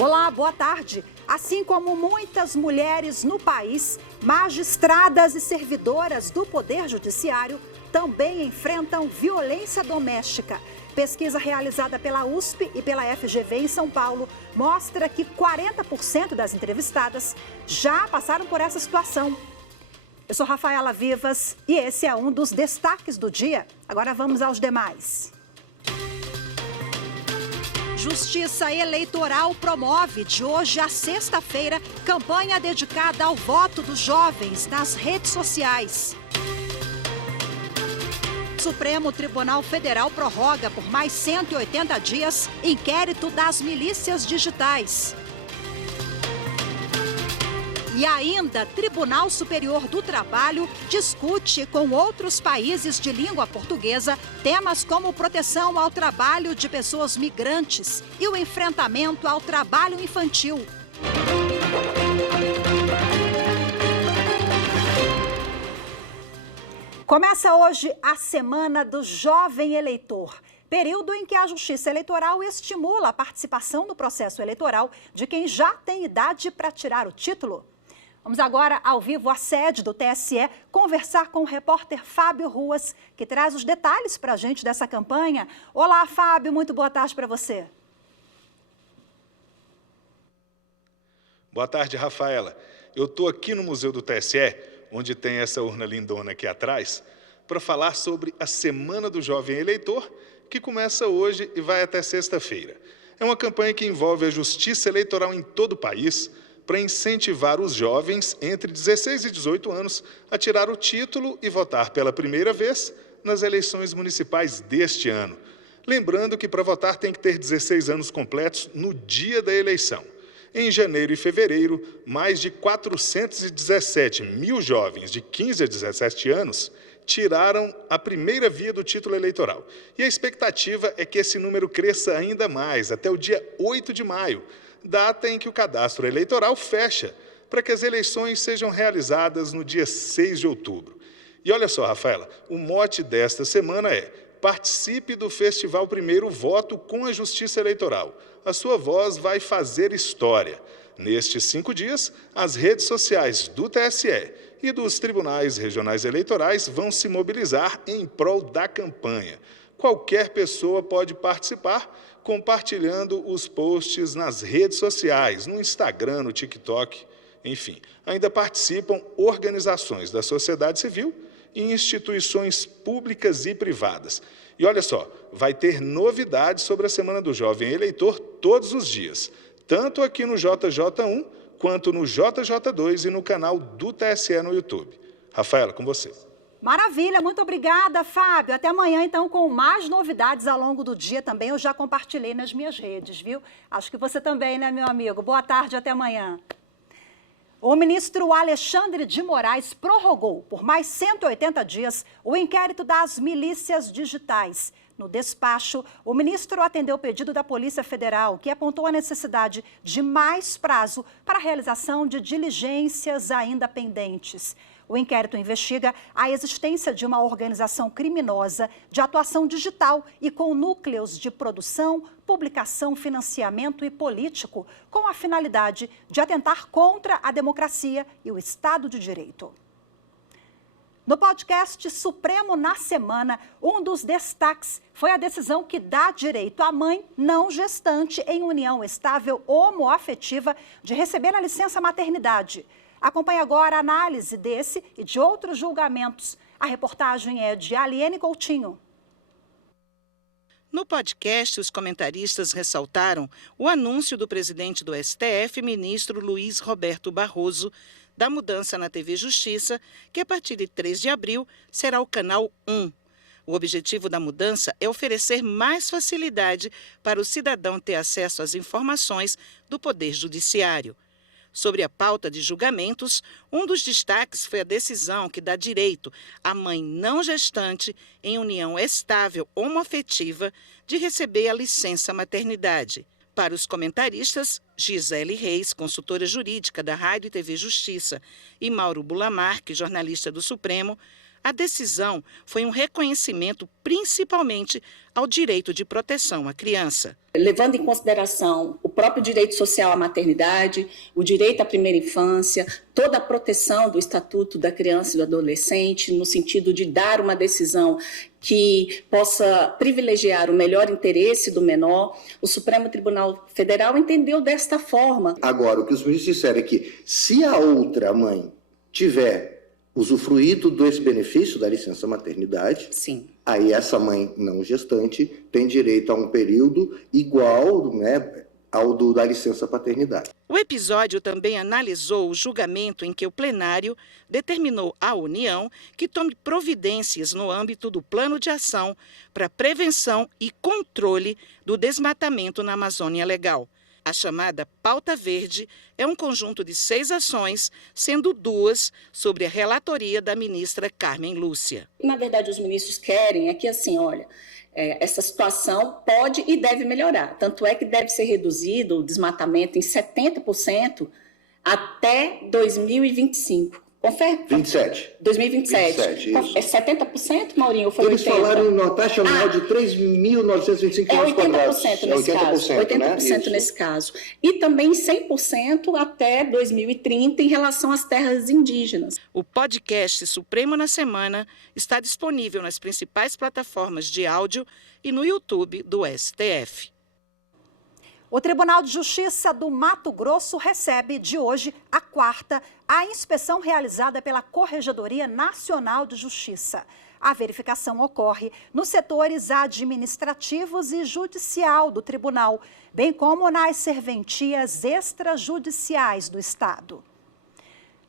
Olá, boa tarde. Assim como muitas mulheres no país, magistradas e servidoras do Poder Judiciário também enfrentam violência doméstica. Pesquisa realizada pela USP e pela FGV em São Paulo mostra que 40% das entrevistadas já passaram por essa situação. Eu sou Rafaela Vivas e esse é um dos destaques do dia. Agora vamos aos demais. Justiça Eleitoral promove, de hoje à sexta-feira, campanha dedicada ao voto dos jovens nas redes sociais. Supremo Tribunal Federal prorroga por mais 180 dias inquérito das milícias digitais. E ainda, Tribunal Superior do Trabalho discute com outros países de língua portuguesa temas como proteção ao trabalho de pessoas migrantes e o enfrentamento ao trabalho infantil. Começa hoje a Semana do Jovem Eleitor, período em que a Justiça Eleitoral estimula a participação no processo eleitoral de quem já tem idade para tirar o título. Vamos agora, ao vivo, à sede do TSE, conversar com o repórter Fábio Ruas, que traz os detalhes para a gente dessa campanha. Olá, Fábio, muito boa tarde para você. Boa tarde, Rafaela. Eu estou aqui no Museu do TSE, onde tem essa urna lindona aqui atrás, para falar sobre a Semana do Jovem Eleitor, que começa hoje e vai até sexta-feira. É uma campanha que envolve a Justiça Eleitoral em todo o país, para incentivar os jovens entre 16 e 18 anos a tirar o título e votar pela primeira vez nas eleições municipais deste ano. Lembrando que para votar tem que ter 16 anos completos no dia da eleição. Em janeiro e fevereiro, mais de 417 mil jovens de 15 a 17 anos tiraram a primeira via do título eleitoral. E a expectativa é que esse número cresça ainda mais, até o dia 8 de maio, data em que o cadastro eleitoral fecha, para que as eleições sejam realizadas no dia 6 de outubro. E olha só, Rafaela, o mote desta semana é: participe do Festival Primeiro Voto com a Justiça Eleitoral. A sua voz vai fazer história. Nestes 5 dias, as redes sociais do TSE e dos tribunais regionais eleitorais vão se mobilizar em prol da campanha. Qualquer pessoa pode participar, compartilhando os posts nas redes sociais, no Instagram, no TikTok, enfim. Ainda participam organizações da sociedade civil e instituições públicas e privadas. E olha só, vai ter novidades sobre a Semana do Jovem Eleitor todos os dias, tanto aqui no JJ1, quanto no JJ2 e no canal do TSE no YouTube. Rafaela, com você. Maravilha, muito obrigada, Fábio. Até amanhã, então, com mais novidades ao longo do dia também. Eu já compartilhei nas minhas redes, viu? Acho que você também, né, meu amigo? Boa tarde, até amanhã. O ministro Alexandre de Moraes prorrogou por mais 180 dias o inquérito das milícias digitais. No despacho, o ministro atendeu o pedido da Polícia Federal, que apontou a necessidade de mais prazo para a realização de diligências ainda pendentes. O inquérito investiga a existência de uma organização criminosa de atuação digital e com núcleos de produção, publicação, financiamento e político, com a finalidade de atentar contra a democracia e o Estado de Direito. No podcast Supremo na Semana, um dos destaques foi a decisão que dá direito à mãe não gestante em união estável homoafetiva de receber a licença maternidade. Acompanhe agora a análise desse e de outros julgamentos. A reportagem é de Aliene Coutinho. No podcast, os comentaristas ressaltaram o anúncio do presidente do STF, ministro Luiz Roberto Barroso, da mudança na TV Justiça, que a partir de 3 de abril será o canal 1. O objetivo da mudança é oferecer mais facilidade para o cidadão ter acesso às informações do Poder Judiciário. Sobre a pauta de julgamentos, um dos destaques foi a decisão que dá direito à mãe não gestante em união estável homoafetiva de receber a licença maternidade. Para os comentaristas, Gisele Reis, consultora jurídica da Rádio e TV Justiça, e Mauro Bulamarque, jornalista do Supremo, a decisão foi um reconhecimento principalmente ao direito de proteção à criança. Levando em consideração o próprio direito social à maternidade, o direito à primeira infância, toda a proteção do Estatuto da Criança e do Adolescente, no sentido de dar uma decisão que possa privilegiar o melhor interesse do menor, o Supremo Tribunal Federal entendeu desta forma. Agora, o que os ministros disseram é que se a outra mãe tiver usufruído desse benefício da licença maternidade, sim, aí essa mãe não gestante tem direito a um período igual, né, ao da licença paternidade. O episódio também analisou o julgamento em que o plenário determinou à União que tome providências no âmbito do Plano de Ação para prevenção e controle do desmatamento na Amazônia Legal. A chamada Pauta Verde é um conjunto de 6 ações, sendo 2 sobre a relatoria da ministra Carmen Lúcia. Na verdade, os ministros querem é que, assim, olha, essa situação pode e deve melhorar. Tanto é que deve ser reduzido o desmatamento em 70% até 2025. Confere? 2027. É 70%, Maurinho, ou foi 80%? Eles falaram em uma taxa anual de 3.925 km quadrados. É 80% nesse caso. 80% nesse caso. E também 100% até 2030 em relação às terras indígenas. O podcast Supremo na Semana está disponível nas principais plataformas de áudio e no YouTube do STF. O Tribunal de Justiça do Mato Grosso recebe, de hoje, a 4ª, a inspeção realizada pela Corregedoria Nacional de Justiça. A verificação ocorre nos setores administrativos e judicial do tribunal, bem como nas serventias extrajudiciais do Estado.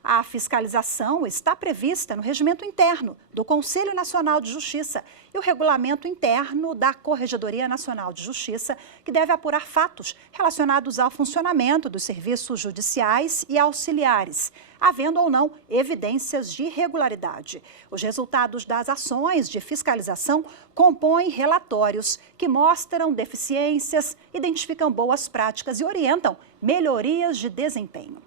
A fiscalização está prevista no regimento interno do Conselho Nacional de Justiça e o regulamento interno da Corregedoria Nacional de Justiça, que deve apurar fatos relacionados ao funcionamento dos serviços judiciais e auxiliares, havendo ou não evidências de irregularidade. Os resultados das ações de fiscalização compõem relatórios que mostram deficiências, identificam boas práticas e orientam melhorias de desempenho.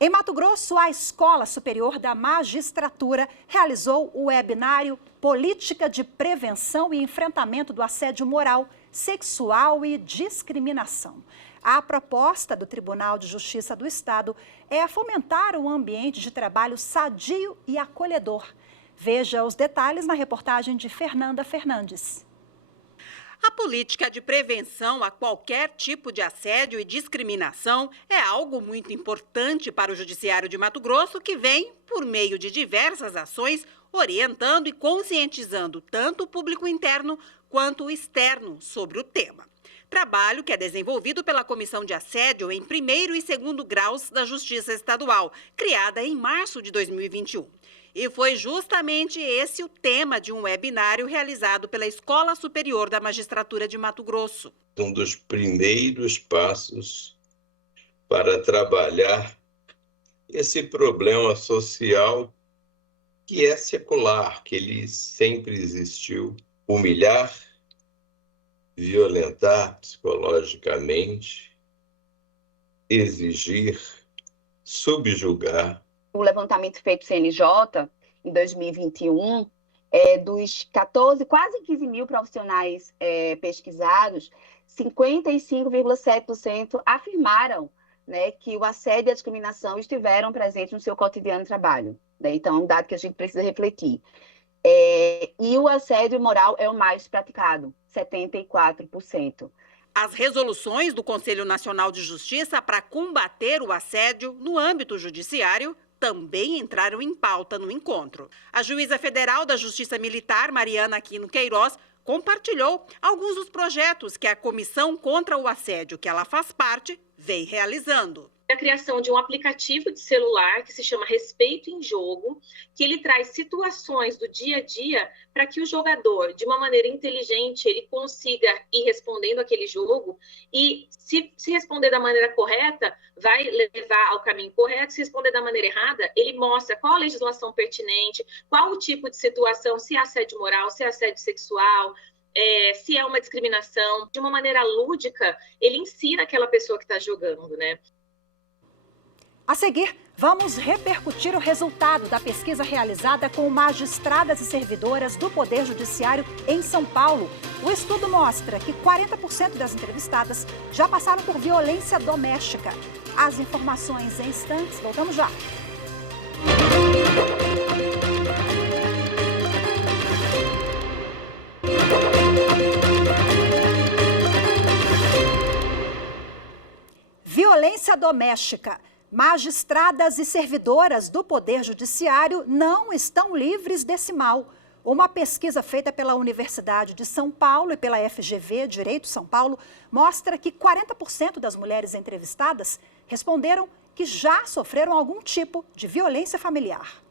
Em Mato Grosso, a Escola Superior da Magistratura realizou o webinário Política de Prevenção e Enfrentamento do Assédio Moral, Sexual e Discriminação. A proposta do Tribunal de Justiça do Estado é fomentar um ambiente de trabalho sadio e acolhedor. Veja os detalhes na reportagem de Fernanda Fernandes. A política de prevenção a qualquer tipo de assédio e discriminação é algo muito importante para o Judiciário de Mato Grosso, que vem, por meio de diversas ações, orientando e conscientizando tanto o público interno quanto o externo sobre o tema. Trabalho que é desenvolvido pela Comissão de Assédio em 1º e 2º graus da Justiça Estadual, criada em março de 2021. E foi justamente esse o tema de um webinário realizado pela Escola Superior da Magistratura de Mato Grosso. Um dos primeiros passos para trabalhar esse problema social que é secular, que ele sempre existiu. Humilhar, violentar psicologicamente, exigir, subjugar. O levantamento feito CNJ em 2021, dos 14, quase 15 mil profissionais pesquisados, 55,7% afirmaram, né, que o assédio e a discriminação estiveram presentes no seu cotidiano de trabalho. Né? Então, é um dado que a gente precisa refletir. E o assédio moral é o mais praticado, 74%. As resoluções do Conselho Nacional de Justiça para combater o assédio no âmbito judiciário também entraram em pauta no encontro. A juíza federal da Justiça Militar, Mariana Aquino Queiroz, compartilhou alguns dos projetos que a Comissão contra o Assédio, que ela faz parte, vem realizando. A criação de um aplicativo de celular que se chama Respeito em Jogo, que ele traz situações do dia a dia para que o jogador, de uma maneira inteligente, ele consiga ir respondendo aquele jogo e se responder da maneira correta, vai levar ao caminho correto, se responder da maneira errada, ele mostra qual a legislação pertinente, qual o tipo de situação, se é assédio moral, se é assédio sexual, se é uma discriminação. De uma maneira lúdica, ele ensina aquela pessoa que está jogando, né? A seguir, vamos repercutir o resultado da pesquisa realizada com magistradas e servidoras do Poder Judiciário em São Paulo. O estudo mostra que 40% das entrevistadas já passaram por violência doméstica. As informações em instantes, voltamos já. Violência doméstica. Magistradas e servidoras do Poder Judiciário não estão livres desse mal. Uma pesquisa feita pela Universidade de São Paulo e pela FGV Direito São Paulo mostra que 40% das mulheres entrevistadas responderam que já sofreram algum tipo de violência familiar.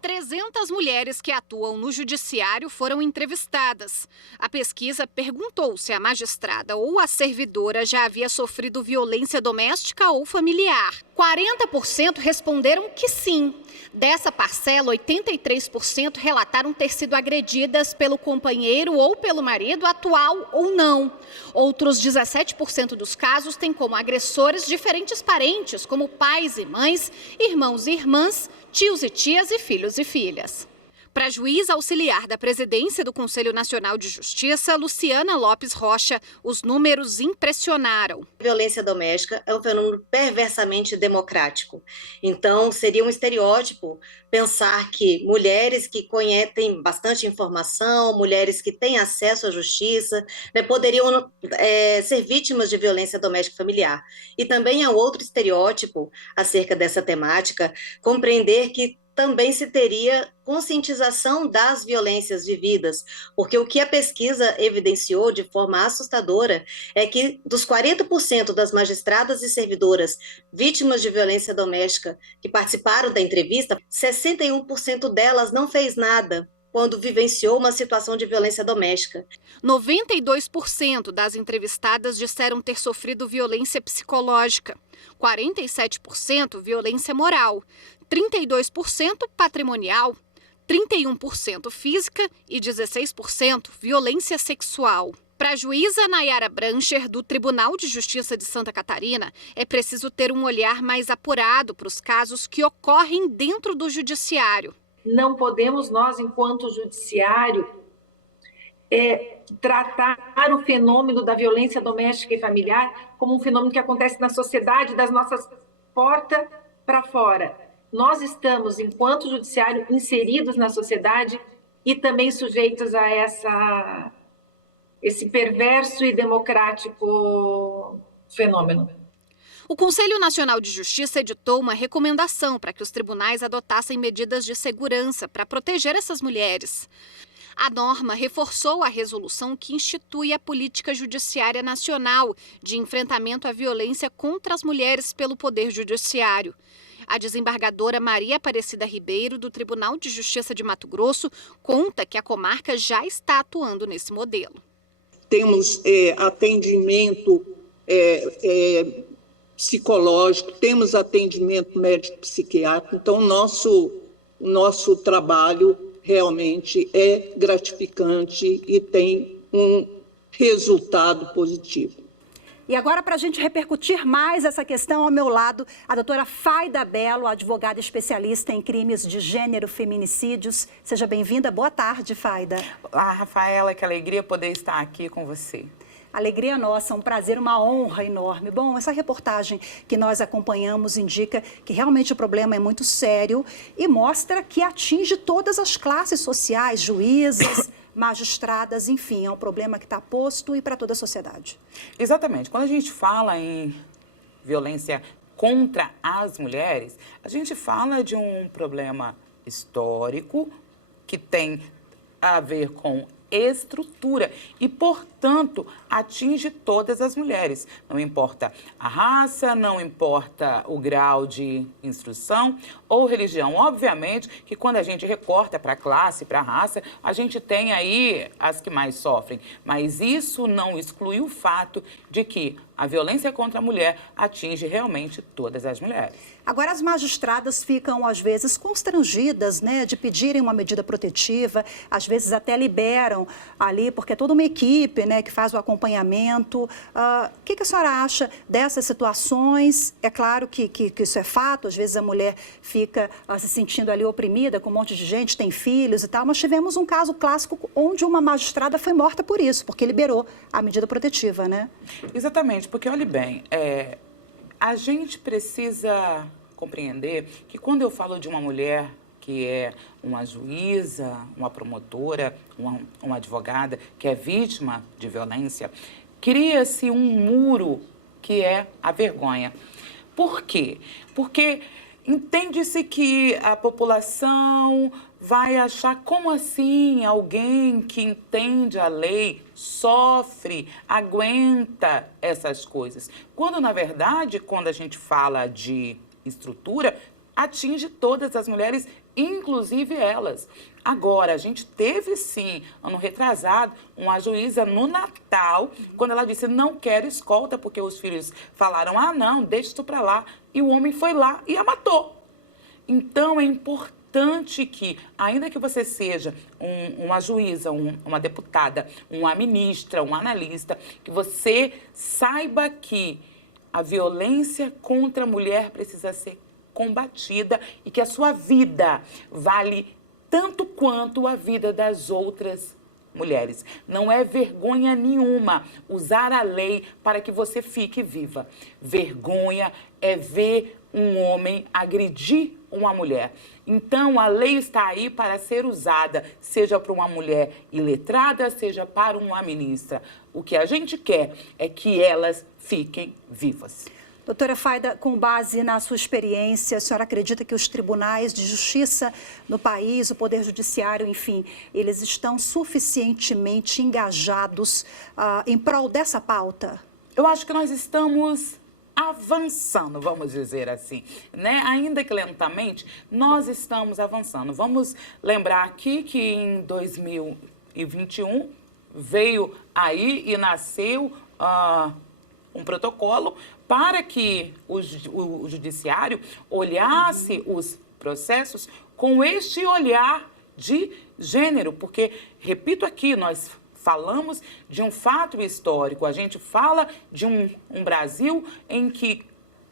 300 mulheres que atuam no judiciário foram entrevistadas. A pesquisa perguntou se a magistrada ou a servidora já havia sofrido violência doméstica ou familiar. 40% responderam que sim. Dessa parcela, 83% relataram ter sido agredidas pelo companheiro ou pelo marido, atual ou não. Outros 17% dos casos têm como agressores diferentes parentes, como pais e mães, irmãos e irmãs, tios e tias e filhos e filhas. Para a juíza auxiliar da presidência do Conselho Nacional de Justiça, Luciana Lopes Rocha, os números impressionaram. A violência doméstica é um fenômeno perversamente democrático. Então, seria um estereótipo pensar que mulheres que têm bastante informação, mulheres que têm acesso à justiça, poderiam ser vítimas de violência doméstica familiar. E também há outro estereótipo acerca dessa temática, compreender que também se teria conscientização das violências vividas, porque o que a pesquisa evidenciou de forma assustadora é que dos 40% das magistradas e servidoras vítimas de violência doméstica que participaram da entrevista, 61% delas não fez nada quando vivenciou uma situação de violência doméstica. 92% das entrevistadas disseram ter sofrido violência psicológica, 47% violência moral, 32% patrimonial, 31% física e 16% violência sexual. Para a juíza Nayara Brancher, do Tribunal de Justiça de Santa Catarina, é preciso ter um olhar mais apurado para os casos que ocorrem dentro do judiciário. Não podemos nós, enquanto judiciário, tratar o fenômeno da violência doméstica e familiar como um fenômeno que acontece na sociedade, das nossas portas para fora. Nós estamos, enquanto judiciário, inseridos na sociedade e também sujeitos a esse perverso e democrático fenômeno. O Conselho Nacional de Justiça editou uma recomendação para que os tribunais adotassem medidas de segurança para proteger essas mulheres. A norma reforçou a resolução que institui a Política Judiciária Nacional de enfrentamento à violência contra as mulheres pelo Poder Judiciário. A desembargadora Maria Aparecida Ribeiro, do Tribunal de Justiça de Mato Grosso, conta que a comarca já está atuando nesse modelo. Temos atendimento psicológico, temos atendimento médico-psiquiátrico, então nosso trabalho realmente é gratificante e tem um resultado positivo. E agora, para a gente repercutir mais essa questão, ao meu lado, a doutora Faida Bello, advogada especialista em crimes de gênero, feminicídios. Seja bem-vinda. Boa tarde, Faida. Olá, Rafaela, que alegria poder estar aqui com você. Alegria nossa, um prazer, uma honra enorme. Bom, essa reportagem que nós acompanhamos indica que realmente o problema é muito sério e mostra que atinge todas as classes sociais, juízes, magistradas, enfim, é um problema que está posto e para toda a sociedade. Exatamente. Quando a gente fala em violência contra as mulheres, a gente fala de um problema histórico que tem a ver com estrutura e, portanto, atinge todas as mulheres. Não importa a raça, não importa o grau de instrução ou religião. Obviamente que quando a gente recorta para a classe, para a raça, a gente tem aí as que mais sofrem. Mas isso não exclui o fato de que a violência contra a mulher atinge realmente todas as mulheres. Agora, as magistradas ficam, às vezes, constrangidas, né, de pedirem uma medida protetiva, às vezes até liberam fizeram ali, porque é toda uma equipe, né, que faz o acompanhamento. O que a senhora acha dessas situações? É claro que isso é fato, às vezes a mulher fica se sentindo ali oprimida, com um monte de gente, tem filhos e tal, mas tivemos um caso clássico onde uma magistrada foi morta por isso, porque liberou a medida protetiva, né? Exatamente, porque olhe bem, a gente precisa compreender que quando eu falo de uma mulher que é uma juíza, uma promotora, uma advogada que é vítima de violência, cria-se um muro que é a vergonha. Por quê? Porque entende-se que a população vai achar como assim alguém que entende a lei, sofre, aguenta essas coisas. Quando, na verdade, quando a gente fala de estrutura, atinge todas as mulheres, inclusive elas. Agora, a gente teve sim, ano retrasado, uma juíza no Natal, quando ela disse, não quero escolta, porque os filhos falaram, ah, não, deixa isso pra lá. E o homem foi lá e a matou. Então, é importante que, ainda que você seja uma juíza, uma deputada, uma ministra, um analista, que você saiba que a violência contra a mulher precisa ser combatida e que a sua vida vale tanto quanto a vida das outras mulheres. Não é vergonha nenhuma usar a lei para que você fique viva. Vergonha é ver um homem agredir uma mulher. Então, a lei está aí para ser usada, seja para uma mulher iletrada, seja para uma ministra. O que a gente quer é que elas fiquem vivas. Doutora Fayda, com base na sua experiência, a senhora acredita que os tribunais de justiça no país, o Poder Judiciário, enfim, eles estão suficientemente engajados em prol dessa pauta? Eu acho que nós estamos avançando, vamos dizer assim, né? Ainda que lentamente, nós estamos avançando. Vamos lembrar aqui que em 2021 veio aí e nasceu um protocolo para que o judiciário olhasse os processos com este olhar de gênero, porque, repito aqui, nós falamos de um fato histórico, a gente fala de um Brasil em que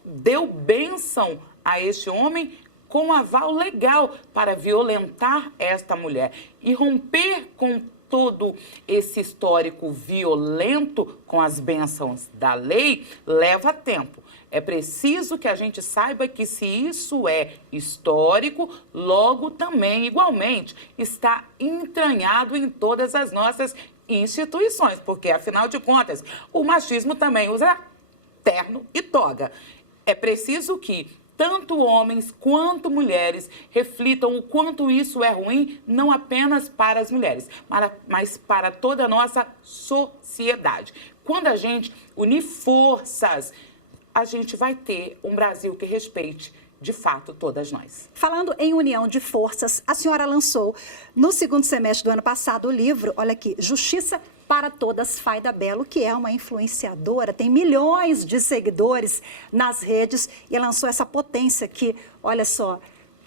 deu bênção a este homem com aval legal para violentar esta mulher e romper com todo esse histórico violento com as bênçãos da lei leva tempo. É preciso que a gente saiba que se isso é histórico, logo também, igualmente, está entranhado em todas as nossas instituições, porque, afinal de contas, o machismo também usa terno e toga. É preciso que tanto homens quanto mulheres reflitam o quanto isso é ruim, não apenas para as mulheres, mas para toda a nossa sociedade. Quando a gente unir forças, a gente vai ter um Brasil que respeite, de fato, todas nós. Falando em união de forças, a senhora lançou, no segundo semestre do ano passado, o livro, olha aqui, Justiça para Todas, Fayda Bello, que é uma influenciadora, tem milhões de seguidores nas redes e lançou essa potência aqui, olha só,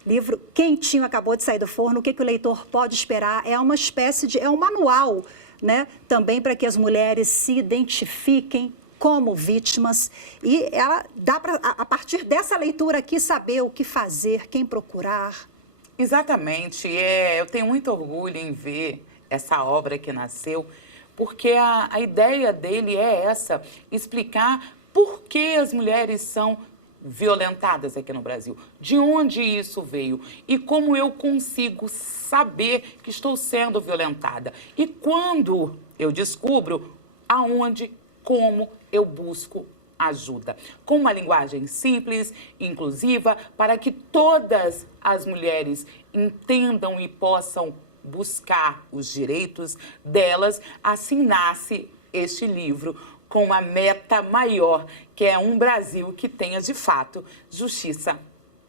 livro quentinho, acabou de sair do forno, o que o leitor pode esperar, é uma espécie de, é um manual, né, também para que as mulheres se identifiquem como vítimas e ela dá para, a partir dessa leitura aqui, saber o que fazer, quem procurar. Exatamente, eu tenho muito orgulho em ver essa obra que nasceu, porque a ideia dele é essa, explicar por que as mulheres são violentadas aqui no Brasil, de onde isso veio e como eu consigo saber que estou sendo violentada e quando eu descubro aonde, como eu busco ajuda. Com uma linguagem simples, inclusiva, para que todas as mulheres entendam e possam buscar os direitos delas, assim nasce este livro com uma meta maior, que é um Brasil que tenha, de fato, justiça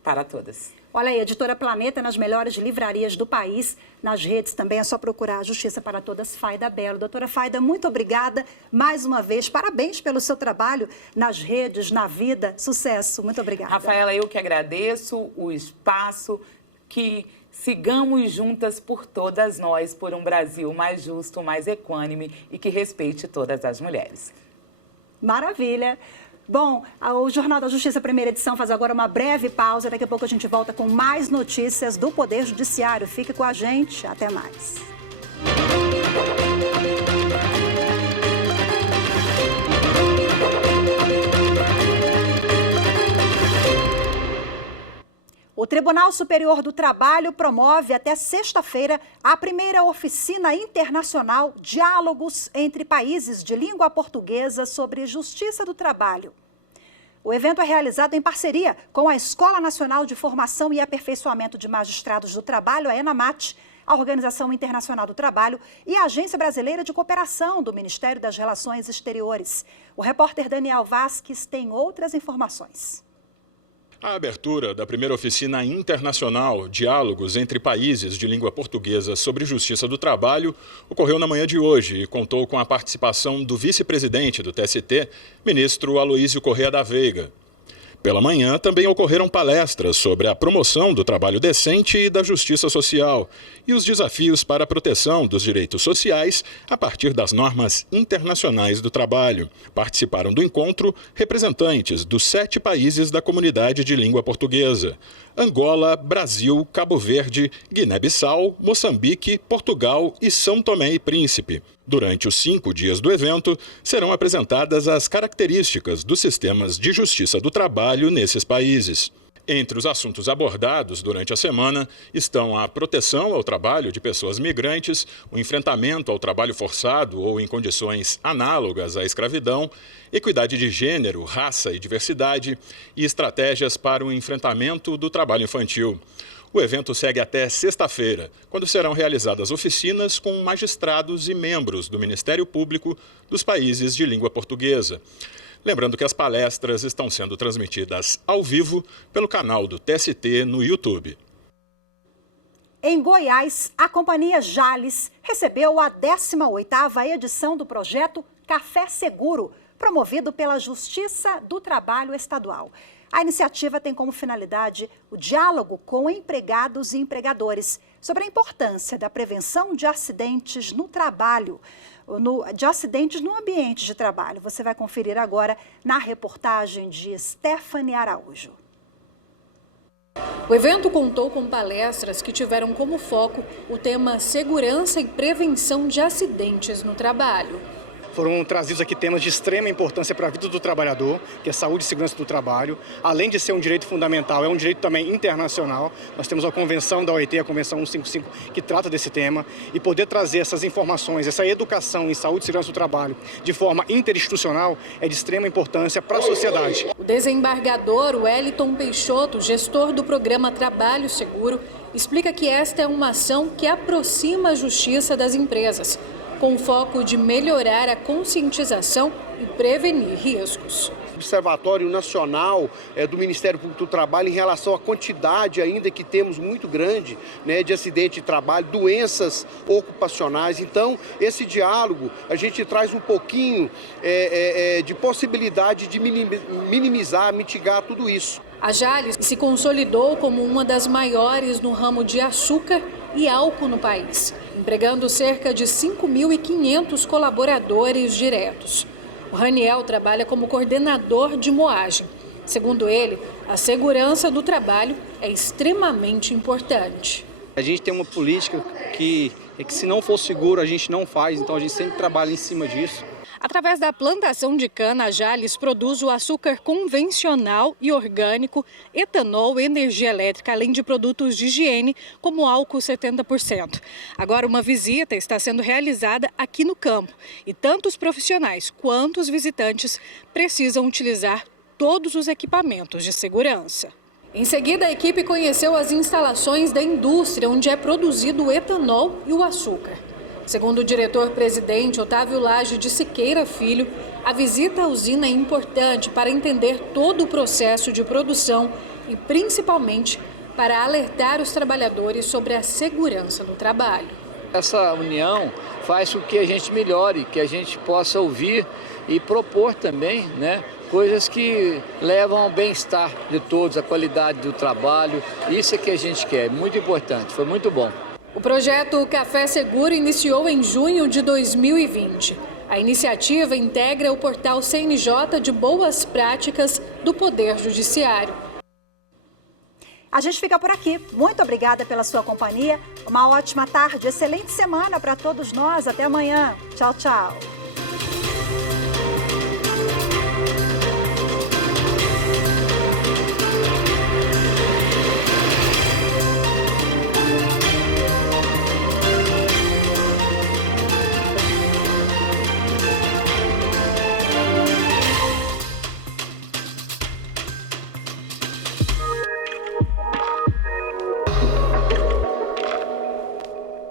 para todas. Olha aí, Editora Planeta, nas melhores livrarias do país, nas redes também é só procurar Justiça para Todas, Fayda Bello. Doutora Fayda, muito obrigada mais uma vez, parabéns pelo seu trabalho nas redes, na vida, sucesso, muito obrigada. Rafaela, eu que agradeço o espaço, que sigamos juntas por todas nós, por um Brasil mais justo, mais equânime e que respeite todas as mulheres. Maravilha. Bom, o Jornal da Justiça, primeira edição, faz agora uma breve pausa. Daqui a pouco a gente volta com mais notícias do Poder Judiciário. Fique com a gente. Até mais. O Tribunal Superior do Trabalho promove até sexta-feira a primeira oficina internacional Diálogos entre Países de Língua Portuguesa sobre Justiça do Trabalho. O evento é realizado em parceria com a Escola Nacional de Formação e Aperfeiçoamento de Magistrados do Trabalho, a ENAMAT, a Organização Internacional do Trabalho e a Agência Brasileira de Cooperação do Ministério das Relações Exteriores. O repórter Daniel Vasques tem outras informações. A abertura da primeira oficina internacional Diálogos entre Países de Língua Portuguesa sobre Justiça do Trabalho ocorreu na manhã de hoje e contou com a participação do vice-presidente do TST, ministro Aloísio Corrêa da Veiga. Pela manhã, também ocorreram palestras sobre a promoção do trabalho decente e da justiça social e os desafios para a proteção dos direitos sociais a partir das normas internacionais do trabalho. Participaram do encontro representantes dos 7 países da comunidade de língua portuguesa: Angola, Brasil, Cabo Verde, Guiné-Bissau, Moçambique, Portugal e São Tomé e Príncipe. Durante os 5 dias do evento, serão apresentadas as características dos sistemas de justiça do trabalho nesses países. Entre os assuntos abordados durante a semana estão a proteção ao trabalho de pessoas migrantes, o enfrentamento ao trabalho forçado ou em condições análogas à escravidão, equidade de gênero, raça e diversidade e estratégias para o enfrentamento do trabalho infantil. O evento segue até sexta-feira, quando serão realizadas oficinas com magistrados e membros do Ministério Público dos países de língua portuguesa. Lembrando que as palestras estão sendo transmitidas ao vivo pelo canal do TST no YouTube. Em Goiás, a companhia Jales recebeu a 18ª edição do projeto Café Seguro, promovido pela Justiça do Trabalho Estadual. A iniciativa tem como finalidade o diálogo com empregados e empregadores sobre a importância da prevenção de acidentes no trabalho, de acidentes no ambiente de trabalho. Você vai conferir agora na reportagem de Stephanie Araújo. O evento contou com palestras que tiveram como foco o tema segurança e prevenção de acidentes no trabalho. Foram trazidos aqui temas de extrema importância para a vida do trabalhador, que é saúde e segurança do trabalho. Além de ser um direito fundamental, é um direito também internacional. Nós temos a convenção da OIT, a Convenção 155, que trata desse tema. E poder trazer essas informações, essa educação em saúde e segurança do trabalho de forma interinstitucional é de extrema importância para a sociedade. O desembargador Wellington Peixoto, gestor do programa Trabalho Seguro, explica que esta é uma ação que aproxima a justiça das empresas, com o foco de melhorar a conscientização e prevenir riscos. Observatório Nacional do Ministério Público do Trabalho em relação à quantidade ainda que temos muito grande, né, de acidente de trabalho, doenças ocupacionais. Então, esse diálogo, a gente traz um pouquinho de possibilidade de minimizar, mitigar tudo isso. A Jales se consolidou como uma das maiores no ramo de açúcar e álcool no país, empregando cerca de 5.500 colaboradores diretos. O Raniel trabalha como coordenador de moagem. Segundo ele, a segurança do trabalho é extremamente importante. A gente tem uma política que se não for seguro a gente não faz, então a gente sempre trabalha em cima disso. Através da plantação de cana, a Jales produz o açúcar convencional e orgânico, etanol, energia elétrica, além de produtos de higiene, como álcool 70%. Agora, uma visita está sendo realizada aqui no campo e tanto os profissionais quanto os visitantes precisam utilizar todos os equipamentos de segurança. Em seguida, a equipe conheceu as instalações da indústria onde é produzido o etanol e o açúcar. Segundo o diretor-presidente Otávio Lage de Siqueira Filho, a visita à usina é importante para entender todo o processo de produção e, principalmente, para alertar os trabalhadores sobre a segurança no trabalho. Essa união faz com que a gente melhore, que a gente possa ouvir e propor também, né, coisas que levam ao bem-estar de todos, a qualidade do trabalho. Isso é que a gente quer, muito importante, foi muito bom. O projeto Café Seguro iniciou em junho de 2020. A iniciativa integra o portal CNJ de boas práticas do Poder Judiciário. A gente fica por aqui. Muito obrigada pela sua companhia. Uma ótima tarde, excelente semana para todos nós. Até amanhã. Tchau, tchau.